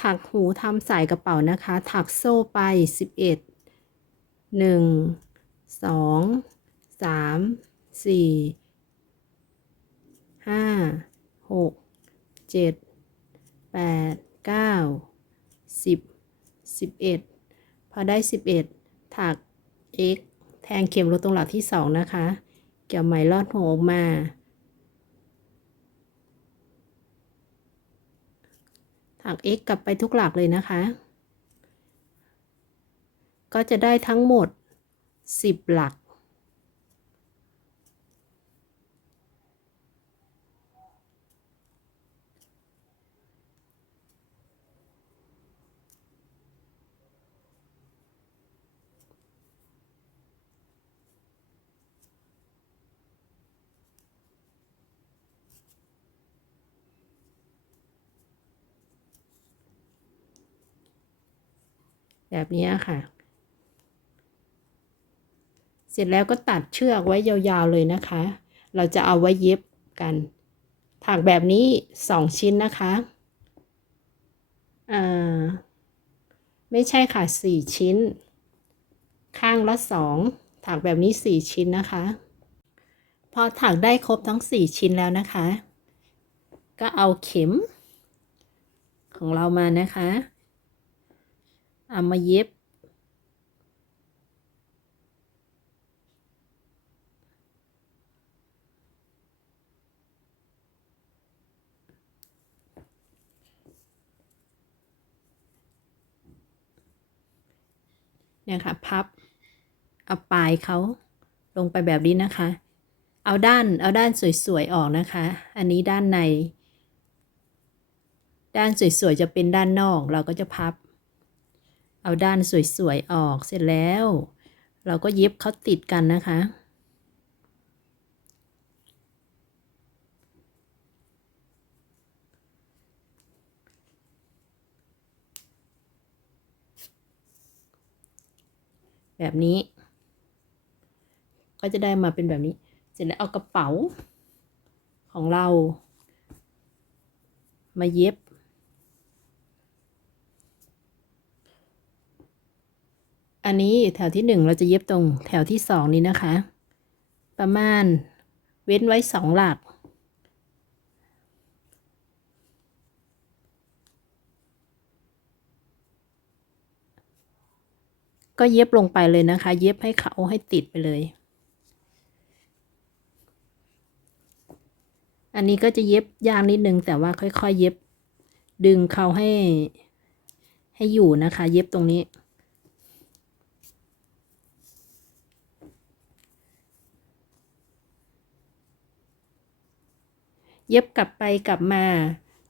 ถักหูทำใส่กระเป๋านะคะ ถักโซ่ไป 11 1 2 3 4 5 6 7 8 9 10 11 พอได้ 11 ถัก x แทงเข็มรูตรงหลักที่ 2 นะคะ เกี่ยวไหมลอดหัวออกมา ถัก x กลับไปทุกหลักเลยนะคะ ก็จะได้ทั้งหมด 10 หลัก แบบนี้ค่ะ เสร็จแล้วก็ตัดเชือกไว้ยาวๆเลยนะคะ เราจะเอาไว้เย็บกัน ถักแบบนี้สองชิ้นนะคะอ่าไม่ใช่ค่ะสี่ชิ้น ข้างละสองถักแบบนี้สี่ชิ้นนะคะ พอถักได้ครบทั้งสี่ชิ้นแล้วนะคะ ก็เอาเข็มของเรามานะคะ เอามาเย็บ เนี่ยค่ะ พับ เอาปลายเขาลงไปแบบนี้นะคะ เอาด้าน เอาด้านสวยๆ ออกนะคะ อันนี้ด้านใน ด้านสวยๆ จะเป็นด้านนอก เราก็จะพับ เอาด้านสวยๆออกเสร็จแล้ว เราก็เย็บเขาติดกันนะคะ แบบนี้ ก็จะได้มาเป็นแบบนี้ เสร็จแล้วเอากระเป๋าของเรา มาเย็บ อันนี้แถวที่หนึ่งเราจะเย็บตรงแถวที่สองนี้นะคะ ประมาณเว้นไว้สองหลัก ก็เย็บลงไปเลยนะคะ เย็บให้เขาให้ติดไปเลย อันนี้ก็จะเย็บยากนิดนึงแต่ว่าค่อยๆ เย็บ ดึงเขาให้ให้อยู่นะคะ เย็บตรงนี้ เย็บกลับไปกลับมา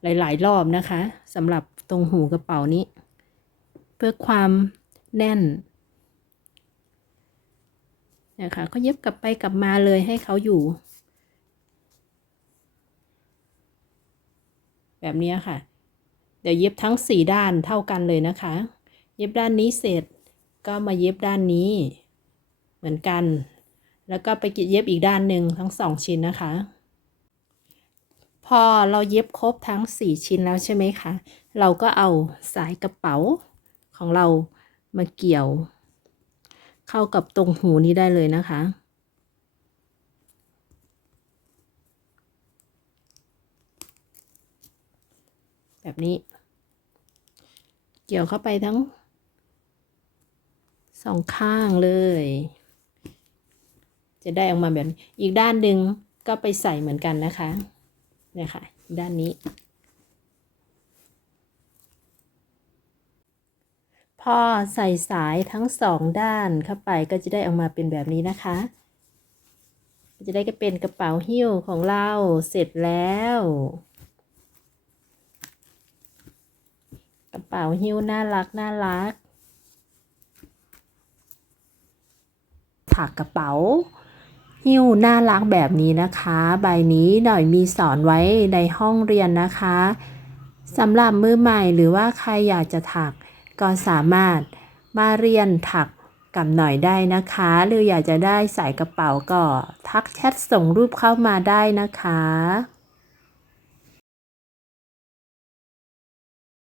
หลาย ๆ รอบนะคะสำหรับตรงหูกระเป๋านี้ เพื่อความแน่นนะคะก็เย็บกลับไปกลับมาเลยให้เขาอยู่ แบบนี้ค่ะ เดี๋ยวเย็บทั้งสี่ด้านเท่ากันเลยนะคะ เย็บด้านนี้เสร็จก็มาเย็บด้านนี้ เหมือนกัน แล้วก็ไปเย็บอีกด้านหนึ่งทั้งสองชิ้นนะคะ พอเราเย็บครบทั้งสี่ชิ้นแล้วใช่ไหมคะ เราก็เอาสายกระเป๋าของเรามาเกี่ยว เข้ากับตรงหูนี้ได้เลยนะคะ แบบนี้ เกี่ยวเข้าไปทั้งสองข้างเลย จะได้ออกมาแบบนี้ อีกด้านหนึ่งก็ไปใส่เหมือนกันนะคะ เนี่ยค่ะ ด้านนี้ พอใส่สายทั้งสองด้านเข้าไปก็จะได้ออกมาเป็นแบบนี้นะคะ จะได้ก็เป็นกระเป๋าหิ้วของเราเสร็จแล้ว กระเป๋าหิ้วน่ารักน่ารัก ถักกระเป๋า หิ้วน่ารักแบบนี้นะคะ ใบนี้หน่อยมีสอนไว้ในห้องเรียนนะคะสำหรับมือใหม่หรือว่าใครอยากจะถัก ก็สามารถมาเรียนถักกับหน่อยได้นะคะ หรืออยากจะได้ใส่กระเป๋าก็ทักแชทส่งรูปเข้ามาได้นะคะ